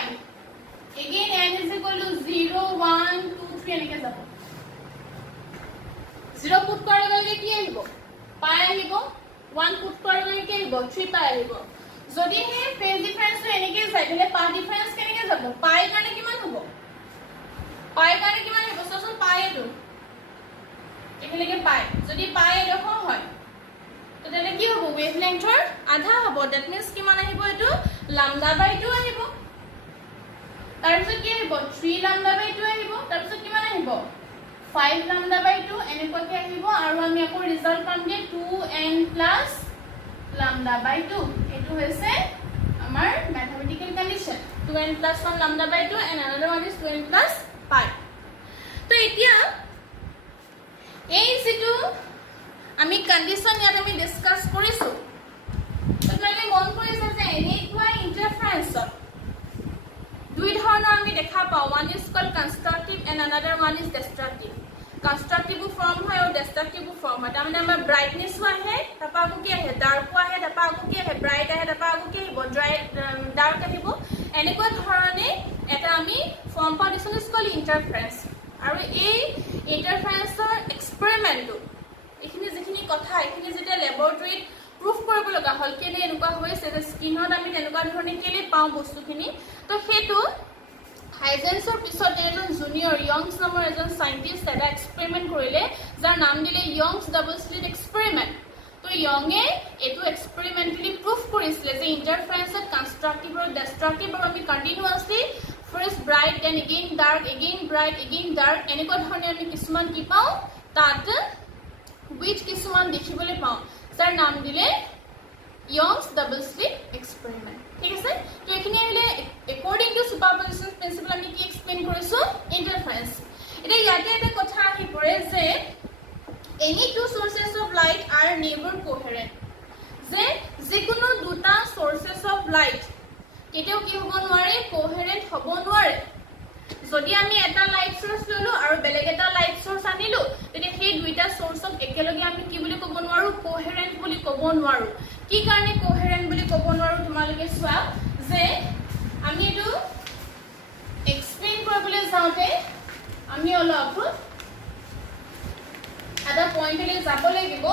again n is equal to 0 1 2 3 এনেকৈ যাব 0 পুট কৰাৰ লগে কি আহিব pi আহিব 1 পুট কৰাৰ লগে কি আহিব 3 pi আহিব যদি হে ফেজ ডিফাৰেন্সটো এনেকৈ যায় তেলে পাথ ডিফাৰেন্স কেনেকৈ যাব pi কাৰণে কিমান হ'ব pi কাৰণে কিমান হ'ব সচোন pi এটো একেলগে pi যদি pi এডোখৰ হয় তো তেলে কি হ'ব ওয়েভলেংথৰ আধা হ'ব দ্যাট মিন্স কিমান আহিব এটো λ/2 আহিব তাৰপিছত কি আহিব 3 λ/2 আহিব তাৰপিছত কিমান আহিব 5 λ/2 এনেকৈ আহিব আৰু আমি আকৌ ৰিজাল্ট পাম যে 2n + λ/2 এটো হৈছে আমাৰ mathematical condition 2n + 1 λ/2 and another one is 2n + pi তো এতিয়া এই যেটো আমি কন্ডিশন ইয়াত আমি ডিসকাস কৰিছো তোমালোকে মন কৰিছে যে এনেকুৱা ইন্টাৰফাৰেন্স দুই ধৰণৰ আমি দেখা পাও one is called constructive and another one is destructive constructive form হয় আৰু destructive form হয় তাৰমানে আমাৰ brightness আহে তাপা আকৌ কি আহে dark আহে তাপা আকৌ কি আহে bright আহে তাপা আকৌ কি আহিব dark আহিব এনেকুৱা ধৰণে এটা আমি form পাও this is called interference আৰু এই ইন্টাৰফাৰেন্সৰ এক্সপেৰিমেন্টটো এখিনি যেখিনি কথা এখিনি যেটা ল্যাবৰেটৰীত প্ৰুফ কৰিব লগা হল কেলে এনেকুৱা হৈছে যে স্কিনত আমি তেনেকুৱা ধৰণে কেলে পাও বস্তুখিনি তো হেতু হাইজেন্সৰ পিছত এজন জুনিয়ৰ ইয়ংছ নামৰ এজন সাইন্টিস্ট এটা এক্সপেৰিমেন্ট কৰিলে যাৰ নাম দিলে ইয়ংছ ডাবল স্লিট এক্সপেৰিমেন্ট তো ইয়ংয়ে এটো এক্সপেৰিমেন্টালি প্ৰুফ কৰিছিল যে ইন্টাৰফাৰেন্সত কনস্ট্ৰাক্টিভ আৰু ডেষ্ট্ৰাক্টিভ আৰু আমি continuously first bright then again dark again bright again dark এনেকুৱা ধৰণে আমি কিছুমান কি পাও তাত উইচ কিছুমান দেখিবলৈ পাও যাৰ নাম দিলে ইয়ংছ ডাবল স্লিট এক্সপেৰিমেন্ট ঠিক আছে তো এখিনি আহিলে according to superposition principle আমি কি এক্সপ্লেইন কৰিছো ইন্টাৰফাৰেন্স এটা ইয়াতে এটা কথা আহি পৰে যে any two sources of light are never coherent যে যিকোনো দুটা sources of light কেতিয়াও কি হ'ব নোৱাৰে coherent হ'ব নোৱাৰে যদি আমি এটা লাইট সোৰ্স ললো আৰু বেলেগ এটা লাইট সোৰ্স আনিলো তেতিয়া সেই দুইটা সোৰ্সক একেলগে আমি কি বুলি ক'ব নোৱাৰো কোহেৰেন্ট বুলি ক'ব নোৱাৰো কি কাৰণে কোহেৰেন্ট বুলি ক'ব নোৱাৰো তোমালোকে চোৱা যে আমি এটো এক্সপ্লেইন কৰিবলৈ যাওঁতে আমি অলপ এটা পইণ্টলৈ যাব লাগিব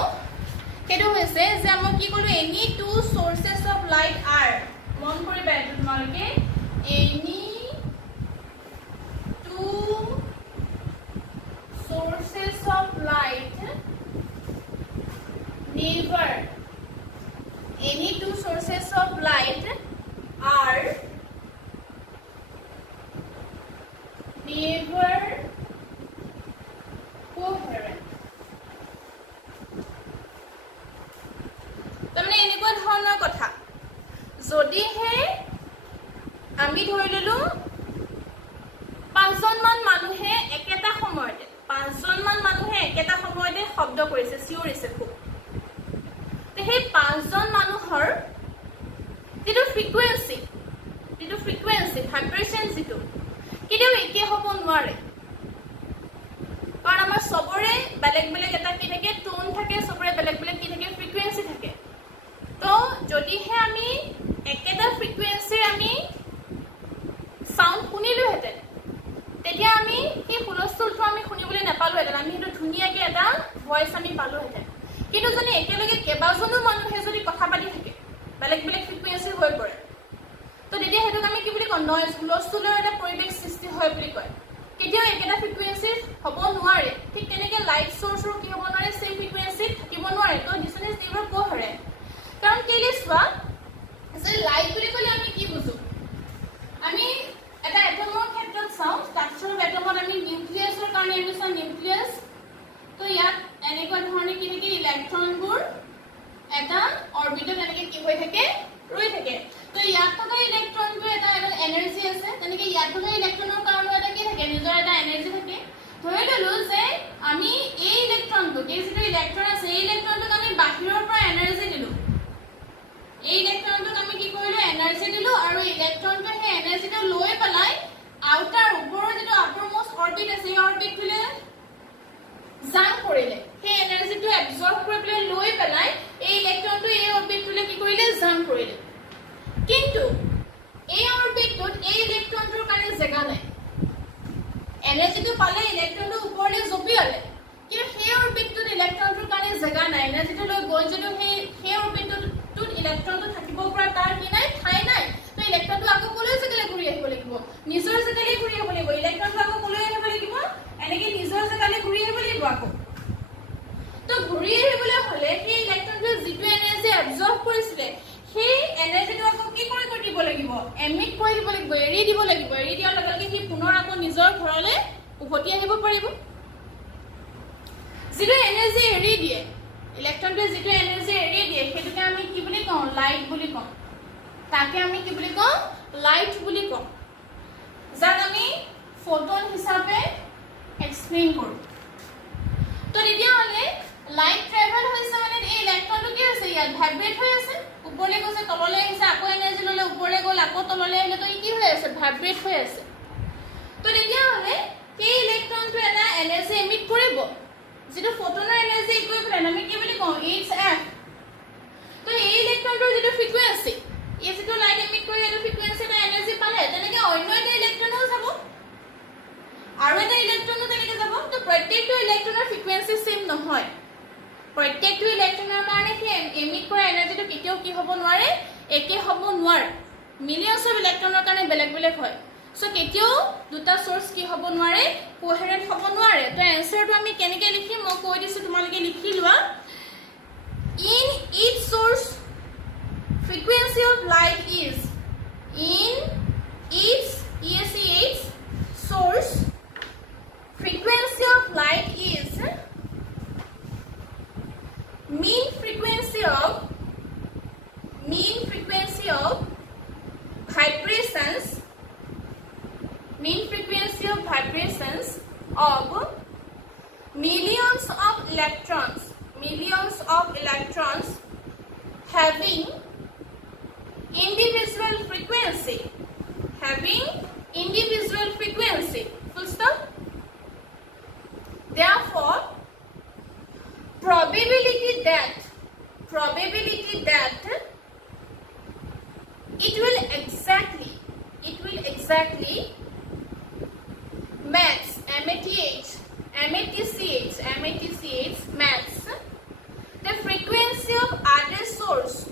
সেইটো হৈছে যে আমি কি ক'লো any two sources of light are মন কৰিবা এটো তোমালোকে any sources of light never any two sources of light are never coherent তাৰমানে এনেকুৱা ধৰণৰ কথা যদিহে আমি ধৰি ললো পাঁচজন মানুহে একেটা সময়তে শব্দ কৰিছে চিঞৰিছে খুব তে সেই পাঁচজন মানুহৰ যেটো ফ্ৰিকুৱেন্সি ভাইব্ৰেচন যেটো কেতিয়াও একে হ'ব নোৱাৰে কাৰণ আমাৰ সবৰে বেলেগ বেলেগ এটা কি থাকে টোন থাকে সবৰে বেলেগ বেলেগ কি থাকে ফ্ৰিকুৱেন্সি থাকে তো যদিহে আমি একেটা ফ্ৰিকুৱেন্সিৰ আমি সাউন্ড শুনিলো হেতেন তেতিয়া আমি কি হুলস্থুলটো আমি শুনিবলৈ নাপালো হেতেন আমি হেতু ধুনিয়াকে এটা ভয়েস আমি পালো হেতেন কিন্তু যদি একেলগে কেবাজনো মানুহে যদি কথা পাতি থাকে বেলেগ বেলেগ ফ্ৰিকুৱেন্সি হৈ পৰে তো তেতিয়া হেতুক আমি কি বুলি কওঁ নয়েজ হুলস্থুলৰ এটা পৰিৱেশ সৃষ্টি হয় বুলি কয় কেতিয়াও একেটা ফ্ৰিকুৱেন্সিত হ'ব নোৱাৰে ঠিক তেনেকৈ লাইট সোৰ্সৰ কি হ'ব নোৱাৰে সেম ফ্ৰিকুৱেন্সিত থাকিব নোৱাৰে তো দিছ ইজ নেভাৰ কোহেৰেণ্ট কাৰণ কেলে চোৱা যে লাইট বুলি ক'লে আমি কি বুজো আমি এটা এটমৰ ক্ষেত্ৰত চাওঁ ষ্ট্ৰাকচাৰ অফ এটমত আমি নিউক্লিয়াছৰ কাৰণে আমি চাওঁ নিউক্লিয়াছ তো ইয়াত এনেকুৱা ধৰণে কি থাকে ইলেক্ট্ৰনবোৰ এটা অৰবিটত এনেকৈ কি হৈ থাকে ৰৈ থাকে তো ইয়াত থকা ইলেক্ট্ৰনটো এটা এনাৰ্জি আছে তেনেকৈ ইয়াত থকা ইলেক্ট্ৰনৰ কাৰণে এটা কি থাকে নিজৰ এটা এনাৰ্জি থাকে ধৰি ললো যে আমি এই ইলেক্ট্ৰনটোক এই যিটো ইলেক্ট্ৰন আছে এই ইলেক্ট্ৰনটোক আমি বাহিৰৰ পৰা এনাৰ্জি দিলো এই ইলেক্ট্ৰনটোক আমি কি কৰিলো এনাৰ্জি দিলো আৰু ইলেক্ট্ৰনটোৱে সেই এনাৰ্জিটো লৈ পেলাই আউটাৰ ওপৰৰ যিটো আপাৰমোষ্ট অৰবিট আছে এই অৰবিটটোলৈ জাম্প কৰিলে সেই এনাৰ্জিটো এবজৰ্ব কৰি পেলাই লৈ পেলাই এই ইলেক্ট্ৰনটো এই অৰবিটটোলৈ কি কৰিলে জাম্প কৰিলে কিন্তু এই অৰবিটটোত এই ইলেক্ট্ৰনটোৰ কাৰণে জেগা নাই এনাৰ্জিটো পালে ইলেক্ট্ৰনটো ওপৰলৈ জঁপিয়ালে কিন্তু সেই অৰবিটটোত ইলেক্ট্ৰনটোৰ কাৰণে জেগা নাই এনাৰ্জিটো লৈ গৈ যদিও সেই অৰবিটটোত ইলেক্ট্ৰনটো থাকিব পৰা তাৰ কি নাই ঠাই নাই তো ইলেক্ট্ৰনটো আকৌ কলৈ জেগালৈ ঘূৰি আহিব লাগিব নিজৰ জেগালৈ ঘূৰি আহিব লাগিব ইলেক্ট্ৰনটো আকৌ কলৈ আহিব লাগিব এনেকৈ নিজৰ জেগালৈ ঘূৰি আহিব লাগিব আকৌ তো ঘূৰি আহিবলৈ হ'লে সেই ইলেক্ট্ৰনটোৱে যিটো এনাৰ্জি এবজৰ্ব কৰিছিলে সেই এনাৰ্জিটো আকৌ কি কৰি দিব লাগিব এমিট কৰি দিব লাগিব এৰি দিব লাগিব এৰি দিয়াৰ লগে লগে সি পুনৰ আকৌ নিজৰ ঘৰলৈ উভতি আহিব পাৰিব যিটো এনাৰ্জি এৰি দিয়ে ইলেক্ট্ৰনটোৱে যিটো এনাৰ্জি এৰি দিয়ে সেইটোকে আমি কি বুলি কওঁ লাইট বুলি কওঁ তাকে আমি কি বুলি কওঁ লাইট বুলি কওঁ যাক আমি ফটোন হিচাপে এক্সপ্লেইন কৰোঁ তো তেতিয়াহ'লে লাইট ট্ৰেভেল হৈছে মানে এই ইলেক্ট্ৰনটো কি হৈছে ইয়াত ভাইব্ৰেট হৈ আছে ওপৰলৈ গৈছে তললৈ আহিছে আকৌ এনাৰ্জি ল'লে ওপৰলৈ গ'ল আকৌ তললৈ আহিলে তো ই কি হৈ আছে ভাইব্ৰেট হৈ আছে তো তেতিয়াহ'লে সেই ইলেক্ট্ৰনটো এটা এনাৰ্জি এমিট কৰিব যেটো ফটোনৰ এনাৰ্জি ইকুইভ্যালেন্ট আমি কি বুলি কওঁ HF তো এই ইলেক্ট্ৰনটোৰ যেটো ফ্ৰিকুৱেন্সি এই যেটো লাইট এমিট কৰি এটো ফ্ৰিকুৱেন্সি এটা এনাৰ্জি পালে তেনেকৈ অন্য এটা ইলেক্ট্ৰনো যাব আৰু এটা ইলেক্ট্ৰনো তেনেকৈ যাব তো প্ৰত্যেকটো ইলেক্ট্ৰনৰ ফ্ৰিকুৱেন্সি সেম নহয় প্ৰত্যেকটো ইলেক্ট্ৰনৰ কাৰণে সেই এমিট কৰা এনাৰ্জিটো কেতিয়াও কি হ'ব নোৱাৰে একে হ'ব নোৱাৰে মিলিয়নছ অফ ইলেক্ট্ৰনৰ কাৰণে বেলেগ বেলেগ হয় সো কেতিয়াও দুটা সোৰ্স কি হ'ব নোৱাৰে কোহেৰেন্ট হ'ব নোৱাৰে তো এনসাৰটো আমি কেনেকৈ লিখিম মই কৈ দিছো তোমালোকে লিখি লোৱা in each source frequency of light is in each source frequency of light is mean frequency of vibrations of millions of electrons having individual frequency full stop therefore probability that it will exactly match match the frequency of other source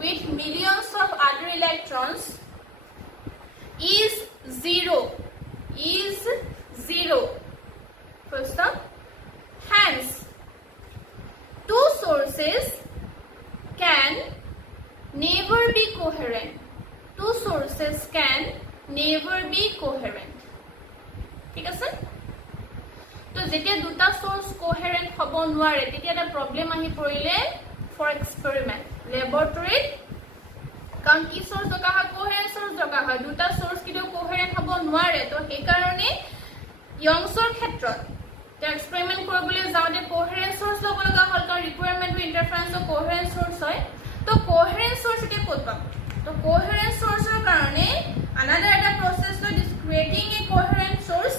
with millions of other electrons is zero full stop hence two sources can never be coherent ঠিক আছে তো যেতিয়া দুটা source কোহেৰেন্ট হ'ব নোৱাৰে তেতিয়া এটা problem আহি পৰিলে ফৰ এক্সপেৰিমেন্ট ল্যাবৰেটৰীত কাৰণ কি সোৰ্স দৰকাৰ হয় কোহেৰেন্ট সোৰ্স দৰকাৰ হয় দুটা সোৰ্স কিটো কোহেৰেন্ট হ'ব নোৱাৰে তো সেই কাৰণে ইয়ংছৰ ক্ষেত্ৰত তে এক্সপেৰিমেন্ট কৰিবলৈ যাওঁতে কোহেৰেন্ট সোৰ্স ল'ব লগা হ'ল কাৰণ ৰিকুৱাৰমেন্ট টু ইন্টাৰফাৰেন্স অফ কোহেৰেন্ট সোৰ্স হয় তো কোহেৰেন্ট সোৰ্স এতিয়া ক'ত পাম তো কোহেৰেন্ট সোৰ্সৰ কাৰণে another এটা process to is creating a coherent source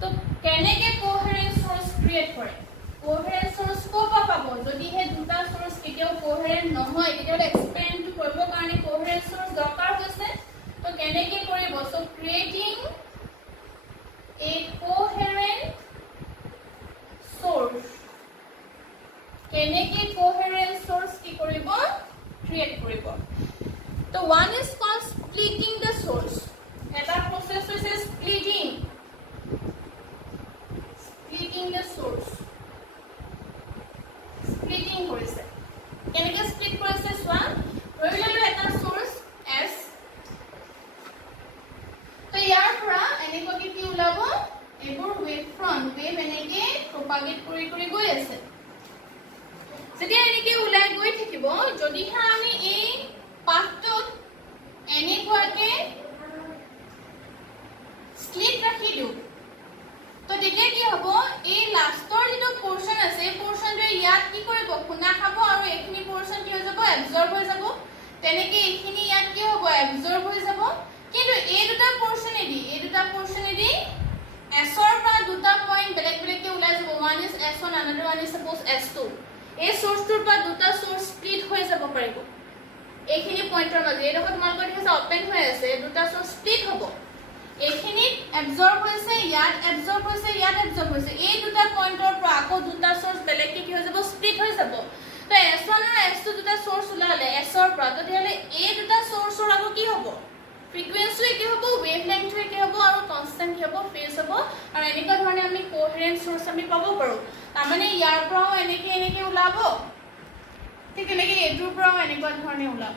তো কেনেকৈ কোহেৰেন্ট সোৰ্স ক্ৰিয়েট কৰে কোহেৰেন্ট সোৰ্স ক'ৰ পৰা পাব যদি হে দুটা সোৰ্স কেতিয়াও কোহেৰেন্ট নহয় তেতিয়াহ'লে এক্সপেৰিমেন্ট কৰিবৰ কাৰণে কোহেৰেন্ট সোৰ্স দৰকাৰ হৈছে তো কেনেকৈ কৰিব সো creating এইবোৰ ৱেভ ফ্ৰণ্ট ৱেভ এনেকে প্ৰপাগেট কৰি কৰি গৈ আছে যেতিয়া এনেকে ওলাই গৈ থাকিব যদিহে আমি এই পাথটোত এনেকুৱাকে স্লিট ৰাখি দিওঁ তো তেতিয়া কি হ'ব এই লাষ্টৰ যেটো পোৰশন আছে পোৰশনটো ইয়াত কি কৰিব খুনা খাব আৰু এইখিনি পোৰশন কি হৈ যাব এবজৰ্ব হৈ যাব তেনেকে এইখিনি ইয়াত কি হ'ব এবজৰ্ব হৈ যাব কিন্তু এই দুটা পোৰশনেদি S ৰ পৰা দুটা পইণ্ট বেলেগ বেলেগকে ওলাই যাব one is S1 another one is suppose S2 এই সোৰ্সটোৰ পৰা দুটা সোৰ্স স্প্লিট হৈ যাব পাৰিব এইখিনি পইণ্টৰ মাজে এই দেখো তোমালোকৰ দেখিছে ওপেন হৈ আছে দুটা সোৰ্স স্প্লিট হ'ব এইখিনি এবজৰ্ব হৈছে ইয়াত এবজৰ্ব হৈছে ইয়াত এবজৰ্ব হৈছে এই দুটা পইণ্টৰ পৰা আকৌ দুটা সোৰ্স বেলেগকে কি হৈ যাব স্প্লিট হৈ যাব তো S1 আৰু S2 দুটা সোৰ্স ওলালে S ৰ পৰা তো তেতিয়ালে এই দুটা সোৰ্সৰ আকৌ কি হ'ব ফ্ৰিকুৱেন্সি কি হ'ব ওয়েভলেংথ কি হ'ব আৰু কনস্ট্যান্ট কি হ'ব ফেজ হ'ব আৰু এনেকুৱা ধৰণে আমি কোহেৰেন্ট সোৰ্স আমি পাব পাৰো তাৰ মানে ইয়াৰ পৰাও এনেকে ওলাব ঠিক এনেকে এটোৰ পৰাও এনেকুৱা ধৰণে ওলাব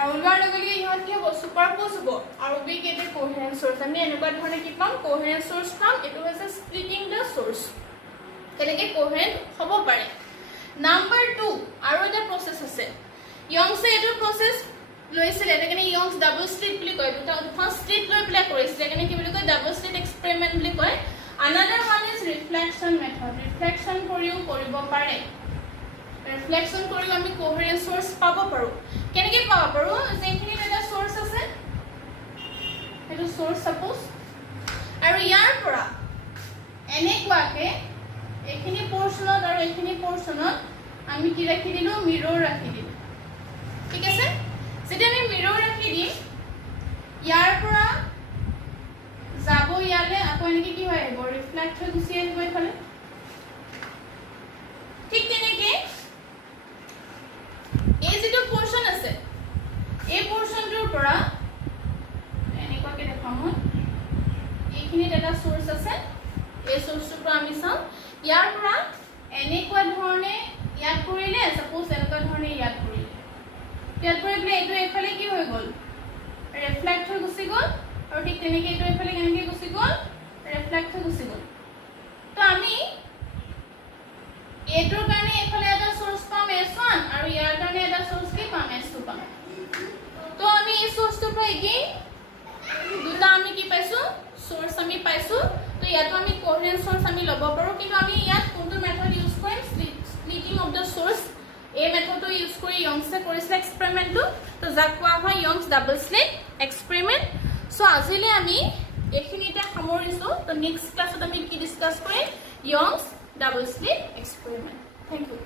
আৰু ওলোৱাৰ লগে লগে ইহঁত কি হ'ব সুপাৰপোজ হ'ব আৰু উই গেট এ কোহেৰেন্ট সোৰ্স আমি এনেকুৱা ধৰণে কি পাম কোহেৰেন্ট সোৰ্স পাম এটো হৈছে স্প্লিটিং দ্য সোৰ্স তেনেকে কোহেৰেন্ট হ'ব পাৰে নাম্বাৰ 2 আৰু এটা প্ৰসেস আছে ইয়ংছে এটো প্ৰসেস লৈছিল এটাকে ইয়ংছ ডাবল স্লিট বুলি কয় দুটা ফাৰ্স্ট স্লিট লৈ প্লে কৰিছিল এটাকে কি বুলি কয় ডাবল স্লিট এক্সপেৰিমেন্ট বুলি কয় another one is reflection method reflection কৰিও কৰিব পাৰে reflection কৰিও আমি কোহেৰেন্ট সোৰ্স পাব পাৰো কেনেকৈ পাব পাৰো যেখিনি এটা সোৰ্স আছে এটো সোৰ্স সাপোজ আৰু ইয়াৰ পৰা এনেকুৱাকে এইখিনি পোৰশনত আৰু এইখিনি পোৰশনত আমি কি ৰাখি দিলো মিৰৰ ৰাখি দিলো ঠিক আছে যেতিয়া আমি মিৰৰ ৰাখি দিম ইয়াৰ পৰা যাব ইয়ালে আকৌ এনেকে কি হয় আহিব ৰিফ্লেক্ট হৈ গুচি আহিব এইফালে ঠিক তেনেকে এই যেটো পোৰশন আছে এই পোৰশনটোৰ পৰা এনেকুৱাকে দেখাম এইখিনি এটা সোৰ্স আছে এই সোৰ্সটোৰ পৰা আমি চাম ইয়াৰ পৰা এনেকুৱা ধৰণে ইয়াত কৰিলে সাপোজ এনেকুৱা ধৰণে ইয়াত কৰিলে ইয়াত কৰিলে এইটো এফালে কি হৈ গল ৰিফ্লেক্ট হৈ গুচি গল আৰু ঠিক তেনেকে এইটো এফালে কেনেকে গুচি গল ৰিফ্লেক্ট হৈ গুচি গল তো আমি এইটোৰ কাৰণে এফালে এটা সোৰ্স পাম S1 আৰু ইয়াৰ কাৰণে এটা সোৰ্স কি পাম S2 পাম তো আমি এই সোৰ্সটোৰ পৰা কি দুটা আমি কি পাইছো সোৰ্স আমি পাইছো তো ইয়াতো আমি কোহেৰেন্ট সোৰ্স আমি লব পাৰো কিন্তু আমি ইয়াত কোনটো মেথড ইউজ কৰিম স্প্লিটিং অফ দা সোৰ্স এই মেথডটো ইউজ কৰি ইয়ংছে কৰিছিল এক্সপেৰিমেন্টটো তো যাক কোৱা হয় ইয়ংছ ডাবল স্লিট এক্সপেৰিমেন্ট সো আজিলে আমি এইখিনিতে সামৰিছো তো নেক্সট ক্লাছত আমি কি ডিসকাস কৰিম Young's double slit experiment thank U